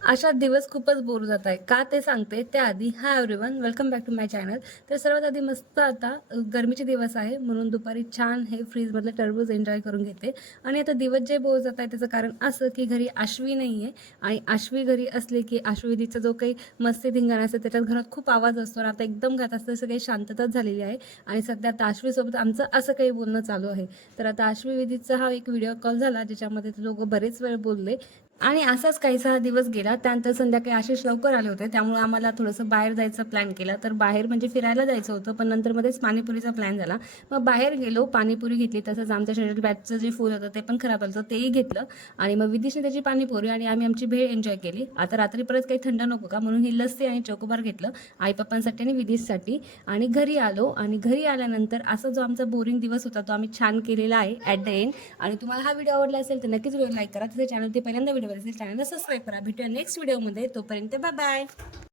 अशा दिवस खूपच बोर जात आहे का ते सांगते त्याआधी hi everyone welcome back to my channel. तर सर्वात आधी मस्त आता गरमीचे दिवस आहे म्हणून दुपारी छान हे फ्रीजमधलं टरबूज एन्जॉय करून घेते. आणि आता दिवस जे बोर जात आहे त्याचं कारण असं की घरी आश्वी नाही आहे. आणि आश्वी घरी असले की आश्वीदीचा जो काही मस्ती धिंगाणा असते त्याच्यात घरात खूप आवाज असतो आणि आता एकदम घात असतं सगळी शांतताच झालेली आहे. आणि सध्या आता आश्वीसोबत आमचं असं काही बोलणं चालू आहे. तर आता आश्वी विधीचा हा एक व्हिडिओ कॉल झाला ज्याच्यामध्ये ते दोघं बरेच वेळ बोलले. आणि असाच काहीसा दिवस गेला. त्यानंतर संध्याकाळी आशिष लवकर आले होते त्यामुळे आम्हाला थोडंसं बाहेर जायचं प्लॅन केला. तर बाहेर म्हणजे फिरायला जायचं होतं पण नंतर मध्येच पाणीपुरीचा प्लॅन झाला. मग बाहेर गेलो, पाणीपुरी घेतली. तसंच आमच्या शेजारी बॅटचं जे फूल होतं ते पण खराब झालं तेही घेतलं. आणि मग विदिशने त्याची पाणीपुरी आणि आम्ही आमची भेळ एन्जॉय केली. आता रात्री परत काही थंड नको का म्हणून ही लस्सी आणि चोकोबार घेतलं आई पप्पांसाठी आणि विदिशसाठी. आणि घरी आलो आणि घरी आल्यानंतर असा जो आमचा बोरिंग दिवस होता तो आम्ही छान केलेला आहे ॲट द एंड. आणि तुम्हाला हा व्हिडिओ आवडला असेल तर नक्कीच व्हिडिओ लाईक करा. तिथे चॅनल ते पहिल्यांदा व्हिडिओ असेल चॅनलला सबस्क्राईब करा. भेटूया नेक्स्ट व्हिडिओमध्ये. तोपर्यंत बाय बाय.